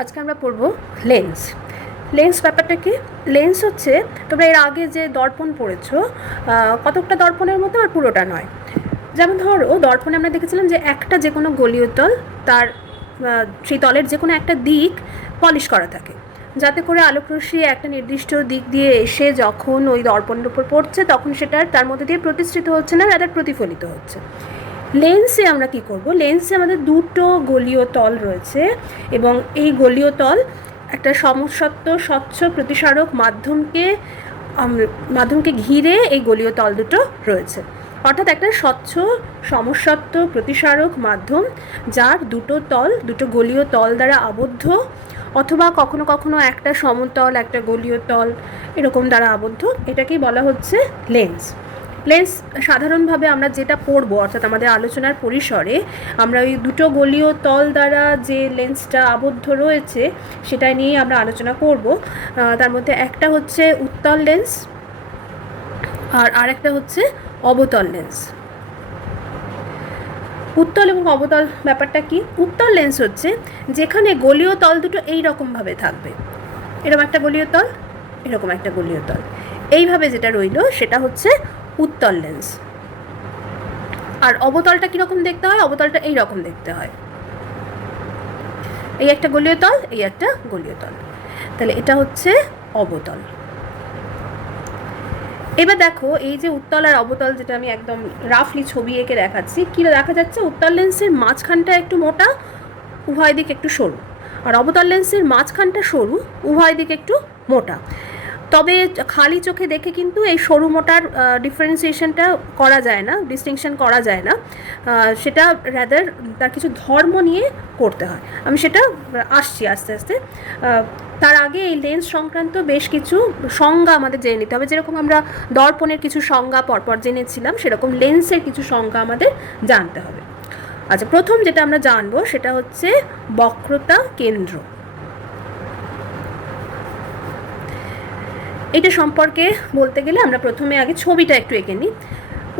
আজকে আমরা পড়ব লেন্স। লেন্স ব্যাপারটা কি? লেন্স হচ্ছে, তোমরা এর আগে যে দর্পণ পড়েছো, কতকটা দর্পণের মতো আর পুরোটা নয়। যেমন ধরো দর্পণে আমরা দেখেছিলাম যে একটা যে কোনো গলীয় তল, তার সেই তলের যে কোনো একটা দিক পলিশ করা থাকে, যাতে করে আলোকরশ্মি একটা নির্দিষ্ট দিক দিয়ে এসে যখন ওই দর্পণের উপর পড়ছে তখন সেটা তার মধ্যে দিয়ে প্রতিষ্ঠিত হচ্ছে না, রাদার প্রতিফলিত হচ্ছে। লেন্সে আমরা কি করব? লেন্সে আমাদের দুটো গলীয় তল রয়েছে এবং এই গলীয় তল একটা সমসত্ব স্বচ্ছ প্রতিসারক মাধ্যমকে ঘিরে এই গলীয় তল দুটো রয়েছে। অর্থাৎ একটা স্বচ্ছ সমসত্ব প্রতিসারক মাধ্যম, যার দুটো গলীয় তল দ্বারা আবদ্ধ, অথবা কখনো কখনো একটা সমতল একটা গলীয় তল এরকম দ্বারা আবদ্ধ, এটাকেই বলা হচ্ছে লেন্স। লেন্স সাধারণভাবে আমরা যেটা পড়ব, অর্থাৎ আমাদের আলোচনার পরিসরে আমরা ওই দুটো গলীয় তল দ্বারা যে লেন্সটা আবদ্ধ রয়েছে সেটা নিয়েই আমরা আলোচনা করব। তার মধ্যে একটা হচ্ছে উত্তল লেন্স আর আরেকটা হচ্ছে অবতল লেন্স। উত্তল এবং অবতল ব্যাপারটা কি? উত্তল লেন্স হচ্ছে যেখানে গলীয় তল দুটো এই রকমভাবে থাকবে, এরকম একটা গলীয় তল, এরকম একটা গলীয় তল, এইভাবে যেটা রইল সেটা হচ্ছে উত্তল লেন্স। আর অবতলটা কীরকম দেখতে হয়? অবতলটা এই রকম দেখতে হয়, এই একটা গলীয় তল, এই একটা গলীয় তল, তাহলে এটা হচ্ছে অবতল। এবার দেখো এই যে উত্তল আর অবতল, যেটা আমি একদম রাফলি ছবি এঁকে দেখাচ্ছি, কী দেখা যাচ্ছে? উত্তল লেন্সের মাঝখানটা একটু মোটা, উভয় দিক একটু সরু, আর অবতল লেন্সের মাঝখানটা সরু, উভয় দিক একটু মোটা। তবে খালি চোখে দেখে কিন্তু এই সরু মোটার ডিফারেন্সিয়েশনটা করা যায় না, ডিস্টিংশন করা যায় না, সেটা রাদার তার কিছু ধর্ম নিয়ে করতে হয়। আমি সেটা আসছি আস্তে আস্তে। তার আগে এই লেন্স সংক্রান্ত বেশ কিছু সংজ্ঞা আমাদের জেনে নিতে হবে। যেরকম আমরা দর্পণের কিছু সংজ্ঞা পরপর জেনেছিলাম, সেরকম লেন্সের কিছু সংজ্ঞা আমাদের জানতে হবে। আচ্ছা, প্রথম যেটা আমরা জানবো সেটা হচ্ছে বক্রতা কেন্দ্র। এটা সম্পর্কে বলতে গেলে আমরা প্রথমে আগে ছবিটা একটু এঁকে নিই।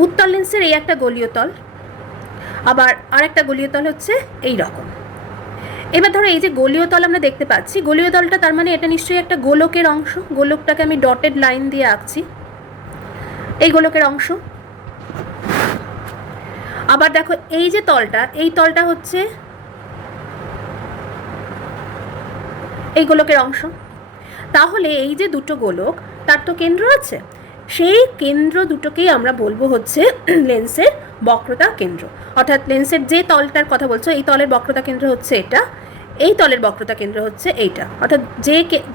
উত্তল লেন্সের এই একটা গলীয় তল, আবার আরেকটা গলীয় তল হচ্ছে এই রকম। এবার ধরো এই যে গলীয় তল আমরা দেখতে পাচ্ছি, গলীয় তলটা তার মানে এটা নিশ্চয়ই একটা গোলকের অংশ। গোলকটাকে আমি ডটেড লাইন দিয়ে আঁকছি, এই গোলকের অংশ। আবার দেখো এই যে তলটা, এই তলটা হচ্ছে এই গোলকের অংশ। তাহলে এই যে দুটো গোলক, তার তো কেন্দ্র আছে, সেই কেন্দ্র দুটোকেই আমরা বলবো হচ্ছে লেন্সের বক্রতা কেন্দ্র। অর্থাৎ লেন্সের যে তলটার কথা বলছো, এই তলের বক্রতা কেন্দ্র হচ্ছে এটা, এই তলের বক্রতা কেন্দ্র হচ্ছে এইটা। অর্থাৎ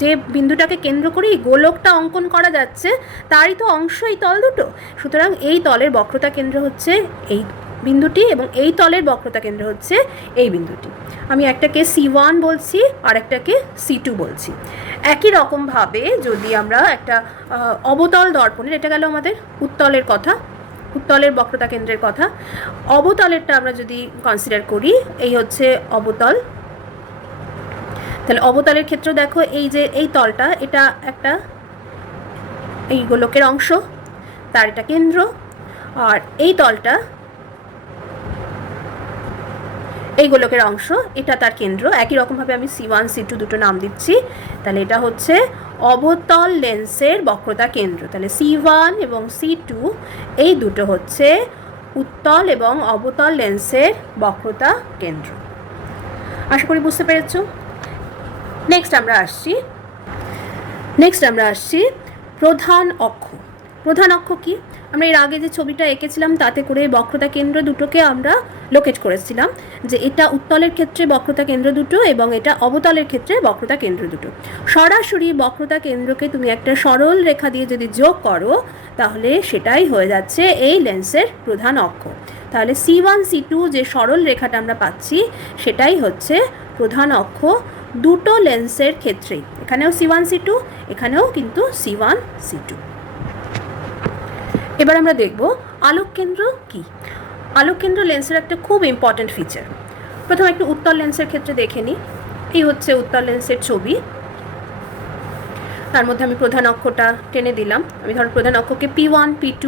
যে বিন্দুটাকে কেন্দ্র করে এই গোলকটা অঙ্কন করা যাচ্ছে, তারই তো অংশ এই তল দুটো। সুতরাং এই তলের বক্রতা কেন্দ্র হচ্ছে এই বিন্দুটি এবং এই তলের বক্রতা কেন্দ্র হচ্ছে এই বিন্দুটি। আমি একটাকে C1 বলছি আর একটাকে C2 বলছি। একই রকমভাবে যদি আমরা একটা অবতল দর্পণের, এটা গেল আমাদের উত্তলের কথা, উত্তলের বক্রতা কেন্দ্রের কথা। অবতলেরটা আমরা যদি কনসিডার করি, এই হচ্ছে অবতল। তাহলে অবতলের ক্ষেত্রে দেখো এই যে এই তলটা, এটা একটা এই গোলকের অংশ, তার এটা কেন্দ্র, আর এই তলটা এই গোলকের অংশ, এটা তার কেন্দ্র। একই রকমভাবে আমি C1 C2 দুটো নাম দিচ্ছি। তাহলে এটা হচ্ছে অবতল লেন্সের বক্রতা কেন্দ্র। তাহলে C1 এবং C2 এই দুটো হচ্ছে উত্তল এবং অবতল লেন্সের বক্রতা কেন্দ্র। আশা করি বুঝতে পেরেছ। নেক্সট আমরা আসছি প্রধান অক্ষ। প্রধান অক্ষ কি? আমরা এর আগে যে ছবিটা এঁকেছিলাম তাতে করে বক্রতা কেন্দ্র দুটোকে আমরা লোকেট করেছিলাম, যে এটা উত্তলের ক্ষেত্রে বক্রতা কেন্দ্র দুটো এবং এটা অবতলের ক্ষেত্রে বক্রতা কেন্দ্র দুটো। সরাসরি বক্রতা কেন্দ্রকে তুমি একটা সরল রেখা দিয়ে যদি যোগ করো, তাহলে সেটাই হয়ে যাচ্ছে এই লেন্সের প্রধান অক্ষ। তাহলে C1 C2 যে সরল রেখাটা আমরা পাচ্ছি, সেটাই হচ্ছে প্রধান অক্ষ দুটো লেন্সের ক্ষেত্রেই। এখানেও C1 C2, এখানেও কিন্তু C1 C2। এবার আমরা দেখব আলোক কেন্দ্র কি। আলোক কেন্দ্র লেন্সের একটা খুব ইম্পর্ট্যান্ট ফিচার। প্রথমে একটু উত্তল লেন্সের ক্ষেত্রে দেখে নিই। এই হচ্ছে উত্তল লেন্সের ছবি, তার মধ্যে আমি প্রধান অক্ষটা টেনে দিলাম। আমি ধরো প্রধান অক্ষকে P1 P2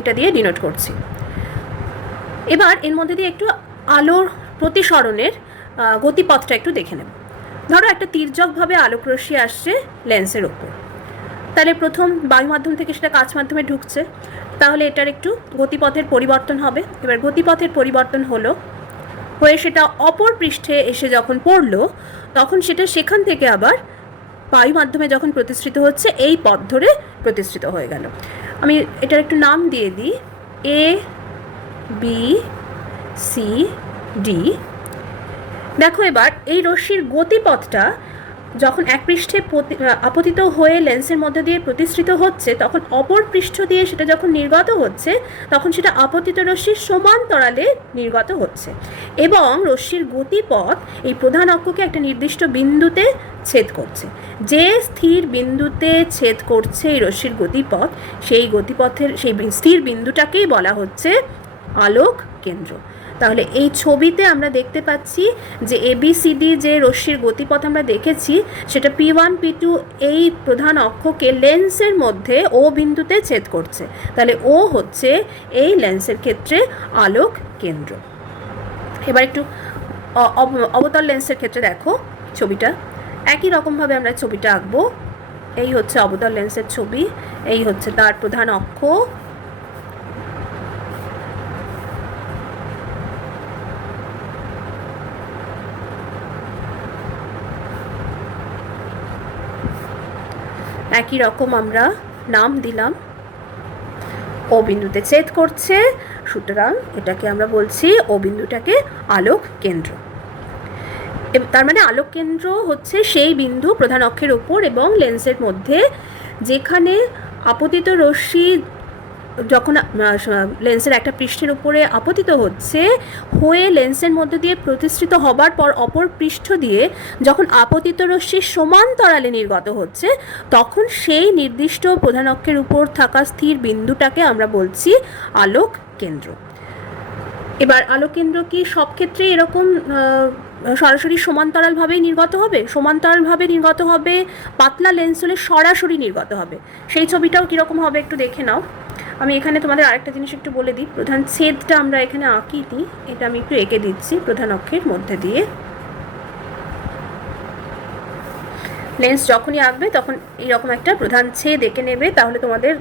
এটা দিয়ে ডিনোট করছি। এবার এর মধ্যে দিয়ে একটু আলোর প্রতিসরণের গতিপথটা একটু দেখে নেব। ধরো একটা তির্যকভাবে আলোকরশ্মি আসছে লেন্সের ওপর, তাহলে প্রথম বায়ু মাধ্যম থেকে সেটা কাচ মাধ্যমে ঢুকছে, তাহলে এটার একটু গতিপথের পরিবর্তন হবে। এবার গতিপথের পরিবর্তন হয়ে সেটা অপর পৃষ্ঠে এসে যখন পড়লো, তখন সেটা সেখান থেকে আবার বায়ু মাধ্যমে যখন প্রতিষ্ঠিত হচ্ছে এই পথ ধরে প্রতিষ্ঠিত হয়ে গেল। আমি এটার একটু নাম দিয়ে দিই, এ বি সি ডি। দেখো এবার এই রশ্মির গতিপথটা যখন এক পৃষ্ঠে আপতিত হয়ে লেন্সের মধ্যে দিয়ে প্রতিষ্ঠিত হচ্ছে, তখন অপর পৃষ্ঠ দিয়ে সেটা যখন নির্গত হচ্ছে, তখন সেটা আপতিত রশ্মির সমান্তরালে নির্গত হচ্ছে এবং রশ্মির গতিপথ এই প্রধান অক্ষকে একটা নির্দিষ্ট বিন্দুতে ছেদ করছে। যে স্থির বিন্দুতে ছেদ করছে এই রশ্মির গতিপথ, সেই গতিপথের সেই স্থির বিন্দুটাকেই বলা হচ্ছে আলোক কেন্দ্র। তাহলে এই ছবিতে আমরা দেখতে পাচ্ছি যে ABCD যে রশ্মির গতিপথ আমরা দেখেছি, সেটা P1 P2 এই প্রধান অক্ষকে লেন্সের মধ্যে ও বিন্দুতে ছেদ করছে। তাহলে ও হচ্ছে এই লেন্সের ক্ষেত্রে আলোক কেন্দ্র। এবার একটু অবতল লেন্সের ক্ষেত্রে দেখো ছবিটা, একই রকমভাবে আমরা ছবিটা আঁকবো। এই হচ্ছে অবতল লেন্সের ছবি, এই হচ্ছে তার প্রধান অক্ষ, একই রকম আমরা নাম দিলাম, ও বিন্দুতে ছেদ করছে, সুতরাং এটাকে আমরা বলছি ও বিন্দুটাকে আলোক কেন্দ্র। তার মানে আলোক কেন্দ্র হচ্ছে সেই বিন্দু প্রধান অক্ষের উপর এবং লেন্সের মধ্যে যেখানে আপতিত রশ্মি যখন লেন্সের একটা পৃষ্ঠের উপরে আপতিত হয়ে লেন্সের মধ্যে দিয়ে প্রতিষ্ঠিত হবার পর অপর পৃষ্ঠ দিয়ে যখন আপতিত রশ্মির সমান্তরালে নির্গত হচ্ছে, তখন সেই নির্দিষ্ট প্রধান অক্ষের উপর থাকা স্থির বিন্দুটাকে আমরা বলছি আলোক কেন্দ্র। এবার আলোক কেন্দ্র কি সব ক্ষেত্রে এরকম সরাসরি সমান্তরালভাবেই নির্গত হবে? সমান্তরালভাবে নির্গত হবে, পাতলা লেন্স হলে সরাসরি নির্গত হবে। সেই ছবিটাও কীরকম হবে একটু দেখে নাও। আমি এখানে তোমাদের আরেকটা জিনিস একটু বলে দিই, প্রধান ছেদটা আমরা এখানে আঁকি দিই, এটা আমি একটু এঁকে দিচ্ছি প্রধান অক্ষের মধ্যে দিয়ে। লেন্স যখনই আঁকবে তখন এইরকম একটা প্রধান ছেদ এঁকে নেবে, তাহলে তোমাদের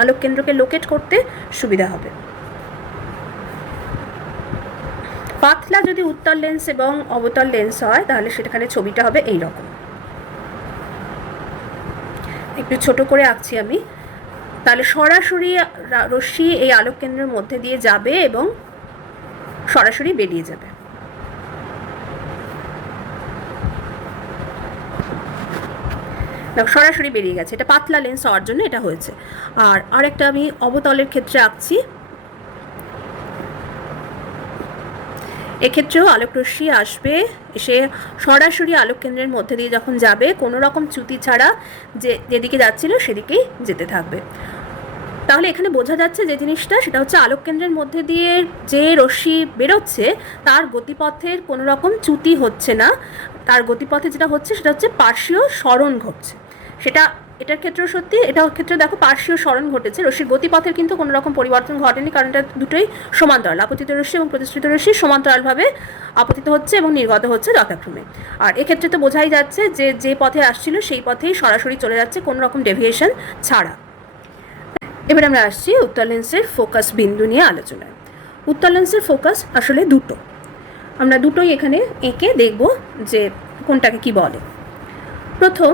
আলোক কেন্দ্রকে লোকেট করতে সুবিধা হবে। পাতলা যদি উত্তল লেন্স এবং অবতল লেন্স হয়, তাহলে সেখানে ছবিটা হবে এই রকম। একটু ছোট করে আঁকছি আমি। তাহলে সরাসরি রশ্মি এই আলোক কেন্দ্রের মধ্যে দিয়ে যাবে এবং সরাসরি বেরিয়ে যাবে। সরাসরি বেরিয়ে গেছে, এটা পাতলা লেন্স হওয়ার জন্য এটা হয়েছে। আর আরেকটা আমি অবতলের ক্ষেত্রে আঁকছি। এক্ষেত্রেও আলোক রশ্মি আসবে, এসে সরাসরি আলোক কেন্দ্রের মধ্যে দিয়ে যখন যাবে, কোনো রকম চ্যুতি ছাড়া যেদিকে যাচ্ছিল সেদিকেই যেতে থাকবে। তাহলে এখানে বোঝা যাচ্ছে যে জিনিসটা, সেটা হচ্ছে আলোক কেন্দ্রের মধ্যে দিয়ে যে রশ্মি বেরোচ্ছে তার গতিপথের কোনো রকম চ্যুতি হচ্ছে না। তার গতিপথে যেটা হচ্ছে সেটা হচ্ছে পার্শ্বীয় সরণ ঘটছে। সেটা এটার ক্ষেত্রেও সত্যি, এটার ক্ষেত্রে দেখো পার্শ্বীয় সরণ ঘটেছে, রশ্মির গতিপথের কিন্তু কোনো রকম পরিবর্তন ঘটেনি, কারণ এটা দুটোই সমান্তরাল। আপতিত রশ্মি এবং প্রতিষ্ঠিত রশ্মি সমান্তরালভাবে আপতিত হচ্ছে এবং নির্গত হচ্ছে যথাক্রমে। আর এক্ষেত্রে তো বোঝাই যাচ্ছে যে যে পথে আসছিল সেই পথেই সরাসরি চলে যাচ্ছে, কোনো রকম ডেভিয়েশন ছাড়া। এবার আমরা আসছি উত্তল লেন্সের ফোকাস বিন্দু নিয়ে আলোচনায়। উত্তল লেন্সের ফোকাস আসলে দুটো, আমরা দুটোই এখানে এঁকে দেখব যে কোনটাকে কি বলে। প্রথম,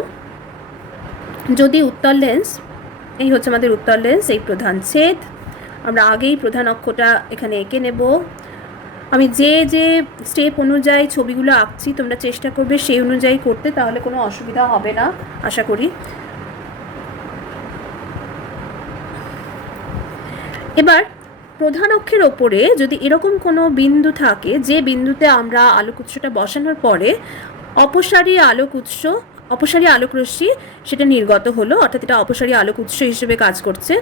যদি উত্তল লেন্স, এই হচ্ছে আমাদের উত্তল লেন্স, এই প্রধান ছেদ, আমরা আগেই প্রধান অক্ষটা এখানে এঁকে নেব। আমি যে যে স্টেপ অনুযায়ী ছবিগুলো আঁকছি তোমরা চেষ্টা করবে সেই অনুযায়ী করতে, তাহলে কোনো অসুবিধা হবে না আশা করি। এবার প্রধান অক্ষের ওপরে যদি এরকম কোনো বিন্দু থাকে, যে বিন্দুতে আমরা আলোক উৎসটা বসানোর পরে অপসারী আলোক রশ্মি সেটা নির্গত হলো, অর্থাৎ এটা অপসারী আলোক উৎস হিসেবে কাজ করছে,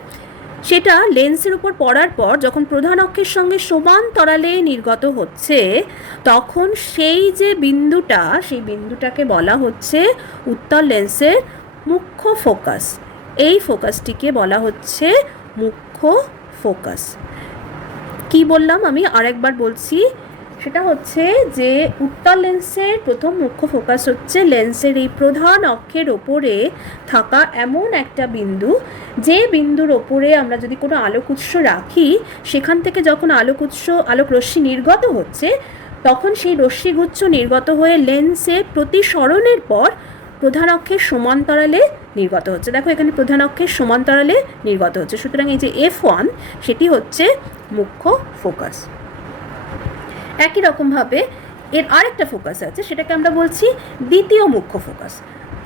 সেটা লেন্সের উপর পড়ার পর যখন প্রধান অক্ষের সঙ্গে সমান্তরালে নির্গত হচ্ছে, তখন সেই যে বিন্দুটা, সেই বিন্দুটাকে বলা হচ্ছে উত্তল লেন্সের মুখ্য ফোকাস। এই ফোকাসটিকে বলা হচ্ছে মুখ্য ফোকাস। কি বললাম আমি আরেকবার বলছি, সেটা হচ্ছে যে উত্তল লেন্সের প্রথম মুখ্য ফোকাস হচ্ছে লেন্সের এই প্রধান অক্ষের ওপরে থাকা এমন একটা বিন্দু, যে বিন্দুর ওপরে আমরা যদি কোনো আলোক উৎস রাখি, সেখান থেকে যখন আলোক রশ্মি নির্গত হচ্ছে, তখন সেই রশ্মিগুচ্ছ নির্গত হয়ে লেন্সে প্রতিসরণের পর প্রধান অক্ষের সমান্তরালে নির্গত হচ্ছে। দেখো এখানে প্রধান অক্ষের সমান্তরালে নির্গত হচ্ছে। সুতরাং এই যে F1 সেটি হচ্ছে মুখ্য ফোকাস। একই রকমভাবে এর আরেকটা ফোকাস আছে, সেটাকে আমরা বলছি দ্বিতীয় মুখ্য ফোকাস।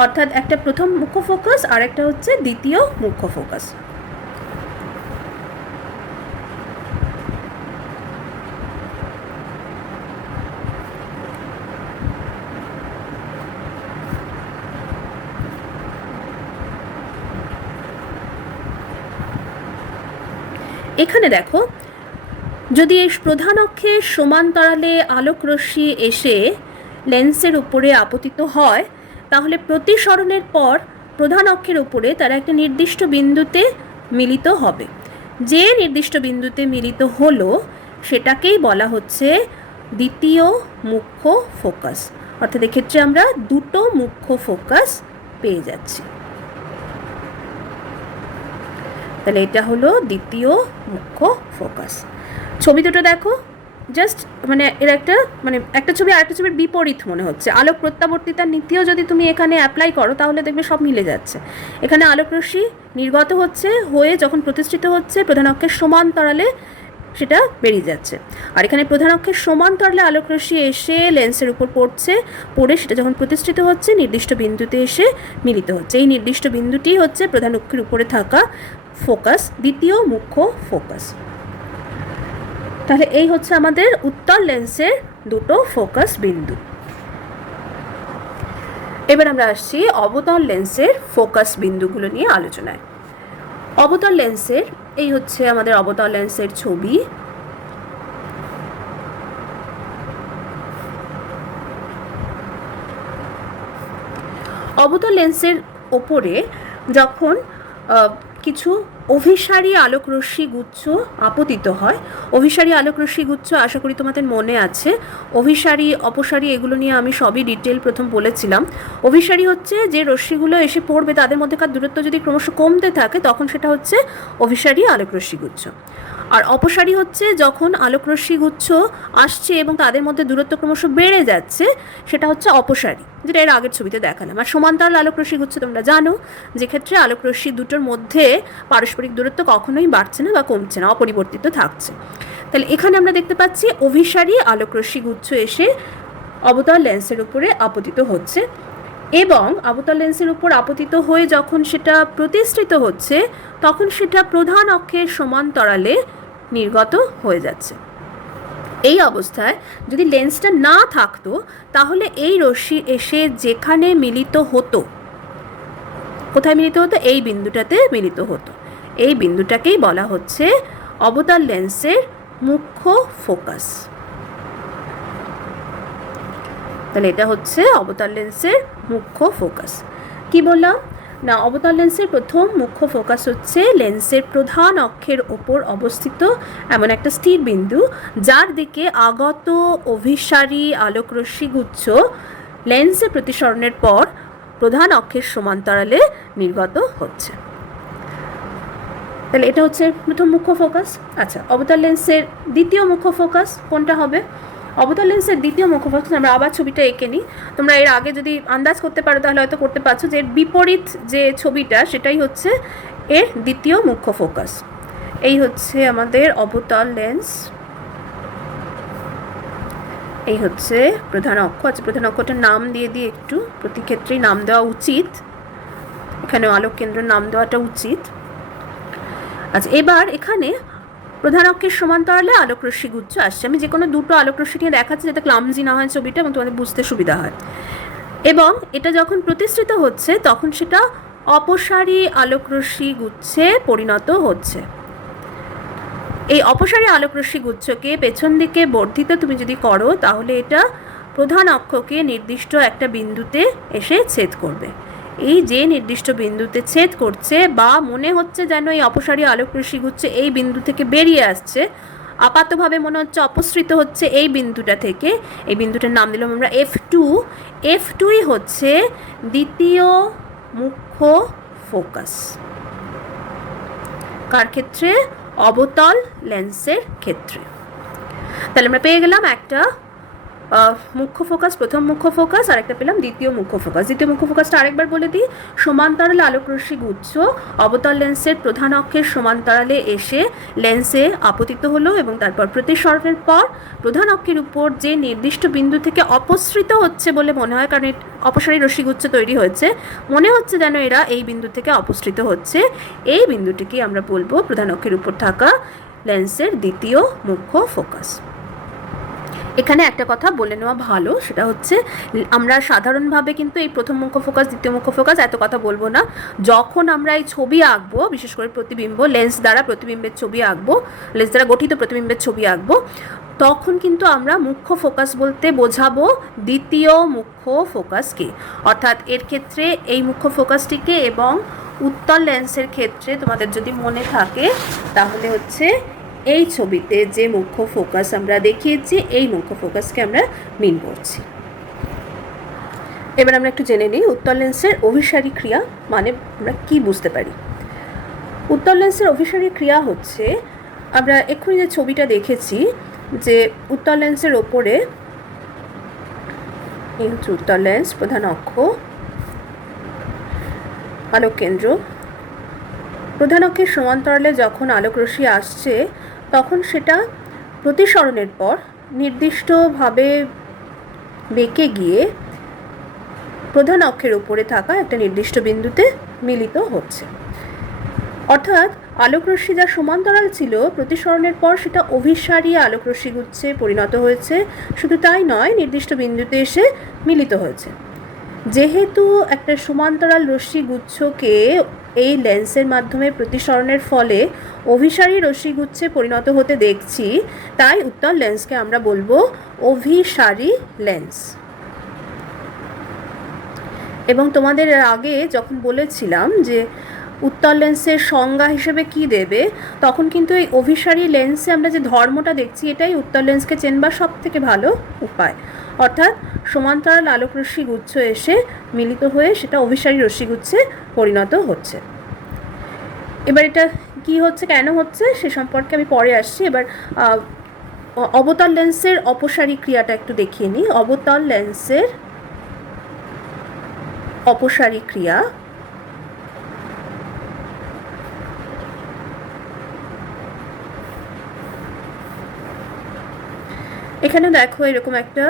অর্থাৎ একটা প্রথম মুখ্য ফোকাস আর একটা হচ্ছে দ্বিতীয় মুখ্য ফোকাস। এখানে দেখো, যদি এই প্রধান অক্ষের সমান্তরালে আলোক রশ্মি এসে লেন্সের উপরে আপতিত হয়, তাহলে প্রতিসরণের পর প্রধান অক্ষের উপরে তারা একটা নির্দিষ্ট বিন্দুতে মিলিত হবে। যে নির্দিষ্ট বিন্দুতে মিলিত হলো সেটাকেই বলা হচ্ছে দ্বিতীয় মুখ্য ফোকাস। অর্থাৎ এক্ষেত্রে আমরা দুটো মুখ্য ফোকাস পেয়ে যাচ্ছি। তাহলে এটা হলো দ্বিতীয় মুখ্য ফোকাস। ছবি দুটো দেখো, জাস্ট এর একটা ছবি আরেকটা ছবির বিপরীত মনে হচ্ছে। আলোক প্রত্যাবর্তিতার নীতিও যদি তুমি এখানে অ্যাপ্লাই করো তাহলে দেখবে সব মিলে যাচ্ছে। এখানে আলোক রশ্মি নির্গত হয়ে যখন প্রতিষ্ঠিত হচ্ছে প্রধান অক্ষের সমান্তরালে সেটা বেরিয়ে যাচ্ছে, আর এখানে প্রধান অক্ষের সমান্তরালে আলোক রশ্মি এসে লেন্সের উপর পড়ে সেটা যখন প্রতিষ্ঠিত হচ্ছে নির্দিষ্ট বিন্দুতে এসে মিলিত হচ্ছে। এই নির্দিষ্ট বিন্দুটি হচ্ছে প্রধান অক্ষের উপরে থাকা ফোকাস, দ্বিতীয় মুখ্য ফোকাস। তাহলে এই হচ্ছে আমাদের উত্তল লেন্সের দুটো ফোকাস বিন্দু। এবার আমরা আসছি অবতল লেন্সের ফোকাস বিন্দুগুলো নিয়ে আলোচনায়। অবতল লেন্সের এই হচ্ছে আমাদের অবতল লেন্সের ছবি। অবতল লেন্সের ওপরে যখন কিছু অভিসারী আলোক রশ্মি গুচ্ছ আপতিত হয়, অভিসারী আলোক রশ্মি গুচ্ছ আশা করি তোমাদের মনে আছে। অভিসারী অপসারী এগুলো নিয়ে আমি সবই ডিটেল প্রথম বলেছিলাম। অভিসারী হচ্ছে যে রশ্মিগুলো এসে পড়বে তাদের মধ্যেকার দূরত্ব যদি ক্রমশ কমতে থাকে তখন সেটা হচ্ছে অভিসারী আলোক রশ্মি গুচ্ছ। আর অপসারী হচ্ছে যখন আলোক রশ্মি গুচ্ছ আসছে এবং তাদের মধ্যে দূরত্ব ক্রমশ বেড়ে যাচ্ছে, সেটা হচ্ছে অপসারী, যেটা এর আগের ছবিতে দেখালাম। আর সমান্তরাল আলোক রশ্মি গুচ্ছ তোমরা জানো, যে ক্ষেত্রে আলোক রশ্মি দুটোর মধ্যে পারস্পরিক দূরত্ব কখনোই বাড়ছে না বা কমছে না, অপরিবর্তিত থাকছে। তাহলে এখানে আমরা দেখতে পাচ্ছি অভিসারী আলোক রশ্মি গুচ্ছ এসে অবতল লেন্সের উপরে আপতিত হচ্ছে, এবং অবতল লেন্সের উপর আপতিত হয়ে যখন সেটা প্রতিষ্ঠিত হচ্ছে তখন সেটা প্রধান অক্ষের সমান্তরালে নির্গত হয়ে যাচ্ছে। এই অবস্থায় যদি লেন্সটা না থাকতো তাহলে এই রশ্মি এসে যেখানে মিলিত হতো, কোথায় মিলিত হতো? এই বিন্দুটাতে মিলিত হতো। এই বিন্দুটাকেই বলা হচ্ছে অবতল লেন্সের মুখ্য ফোকাস। তাহলে এটা হচ্ছে অবতল লেন্সের মুখ্য ফোকাস। কি বললাম না, অবতল লেন্সের প্রথম মুখ্য ফোকাস হচ্ছে লেন্সের প্রধান অক্ষের ওপর অবস্থিত এমন একটা স্থির বিন্দু, যার দিকে আগত অভিসারী আলোক রশ্মি গুচ্ছ লেন্সে প্রতিসরণের পর প্রধান অক্ষের সমান্তরালে নির্গত হচ্ছে। তাহলে এটা হচ্ছে প্রথম মুখ্য ফোকাস। আচ্ছা, অবতল লেন্সের দ্বিতীয় মুখ্য ফোকাস কোনটা হবে? অবতল লেন্সের দ্বিতীয় মুখ্য ফোকাস আমরা আবার ছবিটা এঁকে নিই। তোমরা এর আগে যদি আন্দাজ করতে পারো তাহলে হয়তো করতে পারছো যে এর বিপরীত যে ছবিটা সেটাই হচ্ছে এর দ্বিতীয় মুখ্য ফোকাস। এই হচ্ছে আমাদের অবতল লেন্স, এই হচ্ছে প্রধান অক্ষ। আচ্ছা, প্রধান অক্ষটার নাম দিয়ে দিয়ে একটু প্রতি ক্ষেত্রেই নাম দেওয়া উচিত, এখানে আলোক কেন্দ্রের নাম দেওয়াটা উচিত। আচ্ছা, এবার এখানে প্রধান অক্ষের সমান্তরালে আলোক রশ্মি গুচ্ছ আসছে। আমি যে কোনো দুটো আলোক রশ্মি নিয়ে দেখাচ্ছি যাতে ক্লামজি না হয় ছবিটা এবং তোমাদের বুঝতে সুবিধা হয়। এবং এটা যখন প্রতিষ্ঠিত হচ্ছে তখন সেটা অপসারী আলোক রশ্মি গুচ্ছে পরিণত হচ্ছে। এই অপসারী আলোক রশ্মি গুচ্ছকে পেছন দিকে বর্ধিত তুমি যদি করো তাহলে এটা প্রধান অক্ষকে নির্দিষ্ট একটা বিন্দুতে এসে ছেদ করবে। এই যে নির্দিষ্ট বিন্দুতে ছেদ করছে বা মনে হচ্ছে যেন এই অপসারী আলোক রশ্মি গুচ্ছ এই বিন্দু থেকে বেরিয়ে আসছে, আপাতভাবে মনে হচ্ছে অপসৃত হচ্ছে এই বিন্দুটা থেকে, এই বিন্দুটার নাম দিলাম আমরা F2। F2ই হচ্ছে দ্বিতীয় মুখ্য ফোকাস। কার ক্ষেত্রে? অবতল লেন্সের ক্ষেত্রে। তাহলে আমরা পেয়ে গেলাম একটা মুখ্য ফোকাস, প্রথম মুখ্য ফোকাস, আর একটা পেলাম দ্বিতীয় মুখ্য ফোকাস। দ্বিতীয় মুখ্য ফোকাসটা আরেকবার বলে দিই। সমান্তরাল আলোকরশ্মি গুচ্ছ অবতল লেন্সের প্রধান অক্ষের সমান্তরালে এসে লেন্সে আপতিত হলো এবং তারপর প্রতিসরণের পর প্রধান অক্ষের উপর যে নির্দিষ্ট বিন্দু থেকে অপসৃত হচ্ছে বলে মনে হয়, কারণ অপসারী রশ্মিগুচ্ছ তৈরি হয়েছে, মনে হচ্ছে যেন এরা এই বিন্দু থেকে অপসৃত হচ্ছে, এই বিন্দুটিকে আমরা বলবো প্রধান অক্ষের উপর থাকা লেন্সের দ্বিতীয় মুখ্য ফোকাস। এখানে একটা কথা বলে নেওয়া ভালো, সেটা হচ্ছে আমরা সাধারণভাবে কিন্তু এই প্রথম মুখ্য ফোকাস, দ্বিতীয় মুখ্য ফোকাস এত কথা বলবো না। যখন আমরা এই ছবি আঁকবো, বিশেষ করে প্রতিবিম্ব, লেন্স দ্বারা প্রতিবিম্বের ছবি আঁকবো, লেন্স দ্বারা গঠিত প্রতিবিম্বের ছবি আঁকবো, তখন কিন্তু আমরা মুখ্য ফোকাস বলতে বোঝাবো দ্বিতীয় মুখ্য ফোকাসকে। অর্থাৎ এর ক্ষেত্রে এই মুখ্য ফোকাসটিকে এবং উত্তল লেন্সের ক্ষেত্রে তোমাদের যদি মনে থাকে তাহলে হচ্ছে এই ছবিতে যে মুখ্য ফোকাস আমরা দেখিয়েছি, এই মুখ্য ফোকাসকে আমরা মিন করছি। এবার আমরা একটু জেনে নিই উত্তল লেন্সের অভিসারী ক্রিয়া মানে আমরা কি বুঝতে পারি। উত্তল লেন্সের অভিসারী ক্রিয়া হচ্ছে, আমরা এক্ষুনি যে ছবিটা দেখেছি যে উত্তল লেন্সের ওপরে এই হচ্ছে উত্তল লেন্স, প্রধান অক্ষ, আলোক কেন্দ্র, প্রধান অক্ষের সমান্তরালে যখন আলোকরশ্মি আসছে তখন সেটা প্রতিসরণের পর নির্দিষ্টভাবে বেঁকে গিয়ে প্রধান অক্ষের উপরে থাকা একটা নির্দিষ্ট বিন্দুতে মিলিত হচ্ছে। অর্থাৎ আলোকরশ্মি যা সমান্তরাল ছিল, প্রতিসরণের পর সেটা অভিসারী আলোকরশ্মিগুচ্ছে পরিণত হয়েছে। শুধু তাই নয়, নির্দিষ্ট বিন্দুতে এসে মিলিত হয়েছে। যেহেতু একটা সমান্তরাল রশ্মিগুচ্ছকে এই লেন্সের মাধ্যমে প্রতিসরণের ফলে অভিসারী রশ্মিগুচ্ছে পরিণত হতে দেখছি, তাই উত্তল লেন্সকে আমরা বলবো অভিসারী লেন্স। এবং তোমাদের আগে যখন বলেছিলাম যে উত্তল লেন্সের সংজ্ঞা হিসেবে কি দেবে, তখন কিন্তু এই অভিসারী লেন্সে আমরা যে ধর্মটা দেখছি, এটাই উত্তল লেন্সকে চেনবার সব থেকে ভালো উপায়। অর্থাৎ সমান্তরাল আলোকরশ্মিগুচ্ছ এসে মিলিত হয়ে সেটা অভিসারী রশ্মিগুচ্ছে পরিণত হচ্ছে। এবার এটা কি হচ্ছে, কেন হচ্ছে, সে সম্পর্কে আমি পরে আসছি। এবার অবতল লেন্সের অপসারী ক্রিয়াটা একটু দেখিয়ে নিই। অবতল লেন্সের অপসারী ক্রিয়া এখানে দেখো এরকম একটা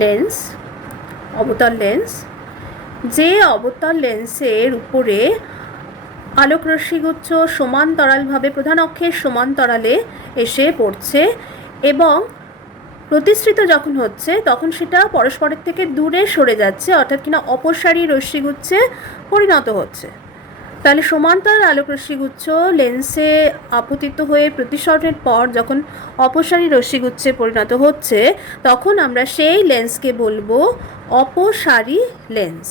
লেন্স, অবতল লেন্স, যে অবতল লেন্সের উপরে আলোকরশ্মিগুচ্ছ সমান্তরালভাবে প্রধান অক্ষের সমান্তরালে এসে পড়ছে এবং প্রতিসৃত যখন হচ্ছে তখন সেটা পরস্পরের থেকে দূরে সরে যাচ্ছে, অর্থাৎ কিনা অপসারী রশ্মিগুচ্ছে পরিণত হচ্ছে। তাহলে সমান্তরাল আলোকরশ্মিগুচ্ছ লেন্সে আপতিত হয়ে প্রতিসরণের পর যখন অপসারী রশ্মিগুচ্ছে পরিণত হচ্ছে, তখন আমরা সেই লেন্সকে বলবো অপসারী লেন্স।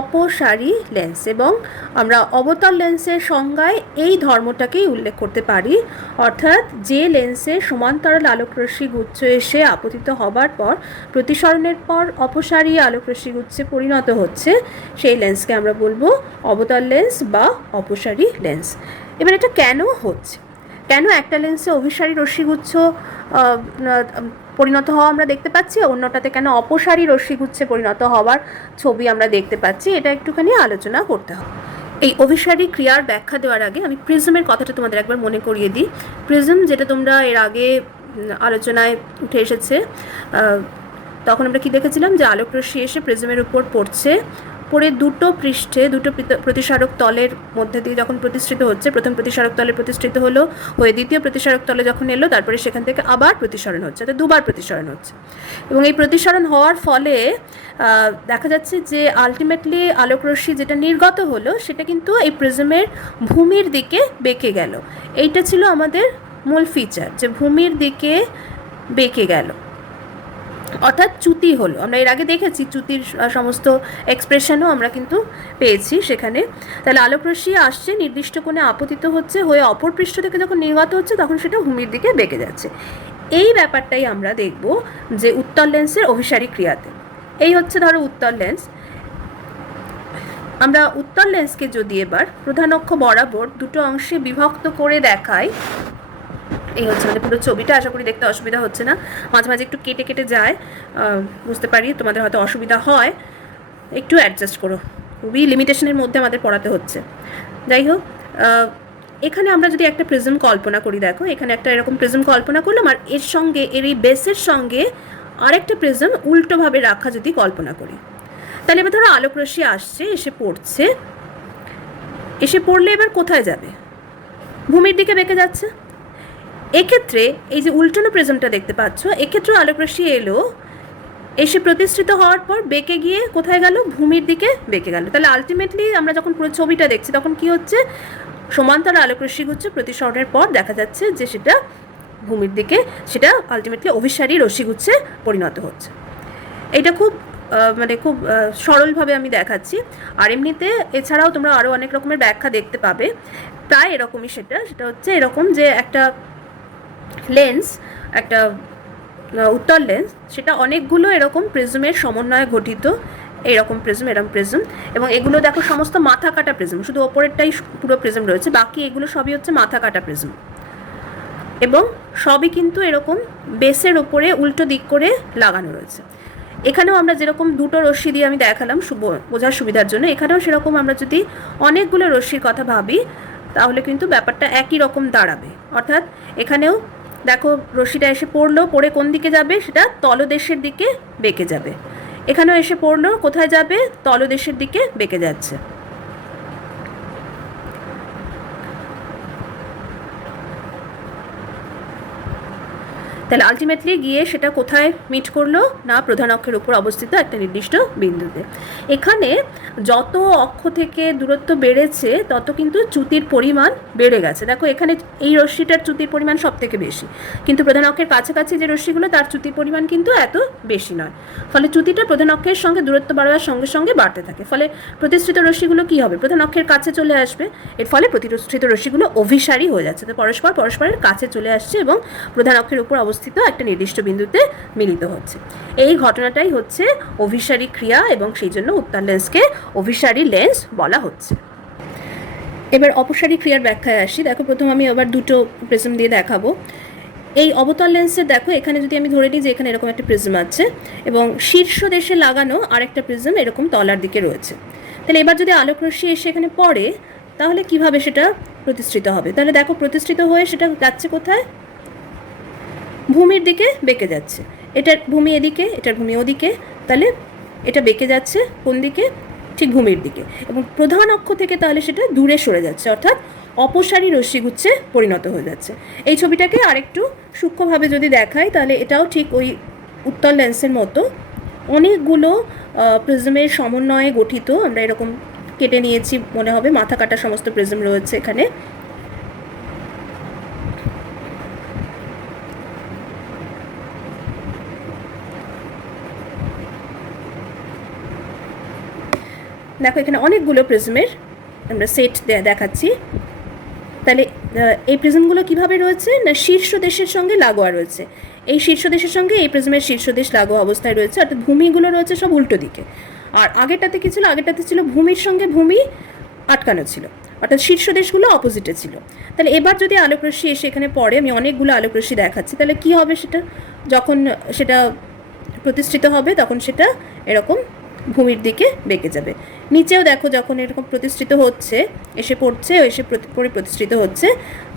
অপসারী লেন্স। এবং আমরা অবতল লেন্সের সংজ্ঞায় এই ধর্মটাকেই উল্লেখ করতে পারি, অর্থাৎ যে লেন্সে সমান্তরাল আলোকরশ্মিগুচ্ছ এসে আপতিত হবার পর প্রতিসরণের পর অপসারী আলোকরশ্মিগুচ্ছে পরিণত হচ্ছে, সেই লেন্সকে আমরা বলবো অবতল লেন্স বা অপসারী লেন্স। এবার এটা কেন হচ্ছে, কেন একটা লেন্সে অভিসারী রশ্মিগুচ্ছ পরিণত হওয়া আমরা দেখতে পাচ্ছি, অন্যটাতে কেন অপসারী রশ্মিগুচ্ছে পরিণত হওয়ার ছবি আমরা দেখতে পাচ্ছি, এটা একটুখানি আলোচনা করতে হবে। এই অভিসারী ক্রিয়ার ব্যাখ্যা দেওয়ার আগে আমি প্রিজমের কথাটা তোমাদের একবার মনে করিয়ে দিই। প্রিজম, যেটা তোমরা এর আগে আলোচনায় উঠে এসেছে, তখন আমরা কি দেখেছিলাম যে আলোকরশ্মি এসে প্রিজমের উপর পড়ছে, পরে দুটো পৃষ্ঠে দুটো প্রতিসারক তলের মধ্যে দিয়ে যখন প্রতিষ্ঠিত হচ্ছে, প্রথম প্রতিসারক তলে প্রতিষ্ঠিত হলো, হয়ে দ্বিতীয় প্রতিসারক তলে যখন এলো, তারপরে সেখান থেকে আবার প্রতিসরণ হচ্ছে, অর্থাৎ দুবার প্রতিসরণ হচ্ছে। এবং এই প্রতিসরণ হওয়ার ফলে দেখা যাচ্ছে যে আলটিমেটলি আলোকরশ্মি যেটা নির্গত হলো সেটা কিন্তু এই প্রিজমের ভূমির দিকে বেঁকে গেল। এইটা ছিল আমাদের মূল ফিচার, যে ভূমির দিকে বেঁকে গেল। অর্থাৎ চ্যুতি হলো। আমরা এর আগে দেখেছি চ্যুতির সমস্ত এক্সপ্রেশনও আমরা কিন্তু পেয়েছি সেখানে। তাহলে আলোকরশ্মি আসছে, নির্দিষ্ট কোণে আপতিত হচ্ছে, হয়ে অপর পৃষ্ঠ থেকে যখন নির্গত হচ্ছে তখন সেটা ভূমির দিকে বেঁকে যাচ্ছে। এই ব্যাপারটাই আমরা দেখব যে উত্তল লেন্সের অভিসারী ক্রিয়াতে। এই হচ্ছে ধরো উত্তল লেন্স। আমরা উত্তল লেন্সকে যদি এবার প্রধান অক্ষ বরাবর দুটো অংশে বিভক্ত করে দেখাই, এই হচ্ছে আমাদের পুরো ছবিটা। আশা করি দেখতে অসুবিধা হচ্ছে না, মাঝে মাঝে একটু কেটে কেটে যায়, বুঝতে পারি তোমাদের হয়তো অসুবিধা হয়, একটু অ্যাডজাস্ট করো, খুবই লিমিটেশনের মধ্যে আমাদের পড়াতে হচ্ছে। যাই হোক, এখানে আমরা যদি একটা প্রিজম কল্পনা করি, দেখো এখানে একটা এরকম প্রিজম কল্পনা করলাম, আর এর সঙ্গে এর এই বেসের সঙ্গে আরেকটা প্রিজম উল্টোভাবে রাখা যদি কল্পনা করি, তাহলে এবার ধরো আলোকরশ্মি আসছে, এসে পড়ছে, এসে পড়লে এবার কোথায় যাবে? ভূমির দিকে বেঁকে যাচ্ছে। এক্ষেত্রে এই যে উল্টানো প্রিজমটা দেখতে পাচ্ছ, এক্ষেত্রেও আলোকরশ্মি এলো, এসে প্রতিষ্ঠিত হওয়ার পর বেঁকে গিয়ে কোথায় গেল? ভূমির দিকে বেঁকে গেল। তাহলে আলটিমেটলি আমরা যখন পুরো ছবিটা দেখছি তখন কি হচ্ছে? সমান্তর আলোকরশ্মিগুচ্ছ প্রতিসরণের পর দেখা যাচ্ছে যে সেটা ভূমির দিকে, সেটা আলটিমেটলি অভিসারী রশ্মিগুচ্ছে পরিণত হচ্ছে। এটা খুব মানে খুব সরলভাবে আমি দেখাচ্ছি। আর এমনিতে এছাড়াও তোমরা আরও অনেক রকমের ব্যাখ্যা দেখতে পাবে, প্রায় এরকমই। সেটা হচ্ছে এরকম যে একটা লেন্স, একটা উত্তল লেন্স, সেটা অনেকগুলো এরকম প্রিজমের সমন্বয়ে গঠিত, এরকম প্রিজম, এরকম প্রিজম, এবং এগুলো দেখো সমস্ত মাথা কাটা প্রিজম, শুধু ওপরেরটাই পুরো প্রিজম রয়েছে, বাকি এগুলো সবই হচ্ছে মাথা কাটা প্রিজম, এবং সবই কিন্তু এরকম বেসের ওপরে উল্টো দিক করে লাগানো রয়েছে। এখানেও আমরা যেরকম দুটো রশ্মি দিয়ে আমি দেখালাম বোঝার সুবিধার জন্য, এখানেও সেরকম আমরা যদি অনেকগুলো রশ্মির কথা ভাবি তাহলে কিন্তু ব্যাপারটা একই রকম দাঁড়াবে। অর্থাৎ এখানেও দেখো রশ্মিটা এসে পড়লো, পড়ে কোন দিকে যাবে? সেটা তলদেশের দিকে বেঁকে যাবে। এখানেও এসে পড়লো, কোথায় যাবে? তলদেশের দিকে বেঁকে যাচ্ছে। তাহলে আলটিমেটলি গিয়ে সেটা কোথায় মিট করলো? না প্রধান অক্ষের উপর অবস্থিত একটা নির্দিষ্ট বিন্দুতে। এখানে যত অক্ষ থেকে দূরত্ব বেড়েছে তত কিন্তু চ্যুতির পরিমাণ বেড়ে গেছে। দেখো এখানে এই রশ্মিটার চ্যুতির পরিমাণ সব থেকে বেশি, কিন্তু প্রধান অক্ষের কাছাকাছি যে রশ্মিগুলো তার চ্যুতির পরিমাণ কিন্তু এত বেশি নয়। ফলে চ্যুতিটা প্রধান অক্ষের সঙ্গে দূরত্ব বাড়ার সঙ্গে সঙ্গে বাড়তে থাকে। ফলে প্রতিষ্ঠিত রশ্মিগুলো কী হবে? প্রধান অক্ষের কাছে চলে আসবে। এর ফলে প্রতিষ্ঠিত রশ্মিগুলো অভিসারী হয়ে যাচ্ছে, তো পরস্পরের কাছে চলে আসছে এবং প্রধান অক্ষের উপর অবস্থিত একটা নির্দিষ্ট বিন্দুতে মিলিত হচ্ছে। এই ঘটনাটাই হচ্ছে অভিসারী ক্রিয়া, এবং সেই জন্য উত্তল লেন্সকে অভিসারী লেন্স বলা হচ্ছে। এবার অপসারী ক্রিয়ার ব্যাখ্যায় আসি। দেখো প্রথম আমি আবার দুটো প্রিজম দিয়ে দেখাবো। এই অবতল লেন্সের দেখো এখানে যদি আমি ধরে নিই যে এখানে এরকম একটা প্রিজম আছে এবং শীর্ষ দেশে লাগানো আরেকটা প্রিজম এরকম তলার দিকে রয়েছে। তাহলে এবার যদি আলোকরশ্মি এসে এখানে পড়ে তাহলে কিভাবে সেটা প্রতিষ্ঠিত হবে? তাহলে দেখো প্রতিষ্ঠিত হয়ে সেটা যাচ্ছে কোথায়? ভূমির দিকে বেঁকে যাচ্ছে। এটার ভূমি এদিকে, এটার ভূমি ওদিকে, তাহলে এটা বেঁকে যাচ্ছে কোন দিকে? ঠিক ভূমির দিকে। এবং প্রধান অক্ষ থেকে তাহলে সেটা দূরে সরে যাচ্ছে, অর্থাৎ অপসারী রশ্মিগুচ্ছে পরিণত হয়ে যাচ্ছে। এই ছবিটাকে আরেকটু সূক্ষ্মভাবে যদি দেখাই তাহলে এটাও ঠিক ওই উত্তল লেন্সের মতো অনেকগুলো প্রিজমের সমন্বয়ে গঠিত। আমরা এরকম কেটে নিয়েছি মনে হবে, মাথা কাটা সমস্ত প্রিজম রয়েছে এখানে। দেখো এখানে অনেকগুলো প্রিজমের আমরা সেট দেখাচ্ছি। তাহলে এই প্রিজমগুলো কিভাবে রয়েছে? না শীর্ষ দেশের সঙ্গে লাগোয়া রয়েছে। এই শীর্ষ দেশের সঙ্গে এই প্রিজমের শীর্ষ দেশ লাগোয়া অবস্থায় রয়েছে, অর্থাৎ ভূমিগুলো রয়েছে সব উল্টো দিকে। আর আগেরটাতে কী ছিল? আগেরটাতে ছিল ভূমির সঙ্গে ভূমি আটকানো ছিল, অর্থাৎ শীর্ষ দেশগুলো অপোজিটে ছিল। তাহলে এবার যদি আলোকরশ্মি এসে এখানে পড়ে, আমি অনেকগুলো আলোকরশ্মি দেখাচ্ছি, তাহলে কী হবে? সেটা যখন সেটা প্রতিষ্ঠিত হবে তখন সেটা এরকম ভূমির দিকে বেঁকে যাবে। নিচেও দেখো যখন এরকম প্রতিষ্ঠিত হচ্ছে, এসে পড়ছে, এসে প্রতিষ্ঠিত হচ্ছে,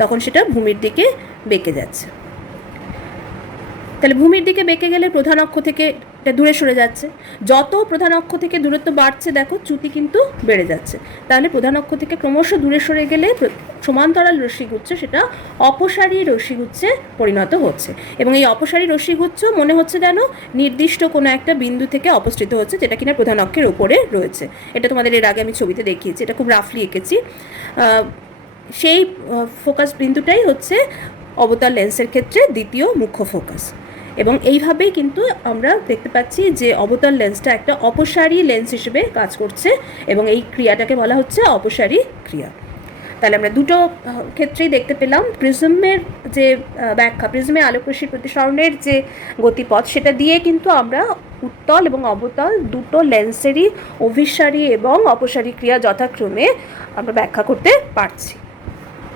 তখন সেটা ভূমির দিকে বেঁকে যাচ্ছে। তাহলে ভূমির দিকে বেঁকে গেলে প্রধান অক্ষ থেকে এটা দূরে সরে যাচ্ছে। যত প্রধান অক্ষ থেকে দূরত্ব বাড়ছে দেখো চ্যুতি কিন্তু বেড়ে যাচ্ছে। তাহলে প্রধান অক্ষ থেকে ক্রমশ দূরে সরে গেলে সমান্তরাল রশ্মিগুচ্ছ সেটা অপসারী রশ্মিগুচ্ছে পরিণত হচ্ছে, এবং এই অপসারী রশ্মিগুচ্ছ মনে হচ্ছে যেন নির্দিষ্ট কোনো একটা বিন্দু থেকে অপসৃত হচ্ছে, যেটা কিনা প্রধান অক্ষের উপরে রয়েছে। এটা তোমাদের এর আগে আমি ছবিতে দেখিয়েছি, এটা খুব রাফলি এঁকেছি। সেই ফোকাস বিন্দুটাই হচ্ছে অবতল লেন্সের ক্ষেত্রে দ্বিতীয় মুখ্য ফোকাস। এবং এইভাবেই কিন্তু আমরা দেখতে পাচ্ছি যে অবতল লেন্সটা একটা অপসারী লেন্স হিসেবে কাজ করছে এবং এই ক্রিয়াটাকে বলা হচ্ছে অপসারী ক্রিয়া। তাহলে আমরা দুটো ক্ষেত্রেই দেখতে পেলাম প্রিজমের যে ব্যাখ্যা, প্রিজমে আলোকরশ্মির প্রতিসরণের যে গতিপথ, সেটা দিয়ে কিন্তু আমরা উত্তল এবং অবতল দুটো লেন্সেরই অভিসারী এবং অপসারী ক্রিয়া যথাক্রমে আমরা ব্যাখ্যা করতে পারছি।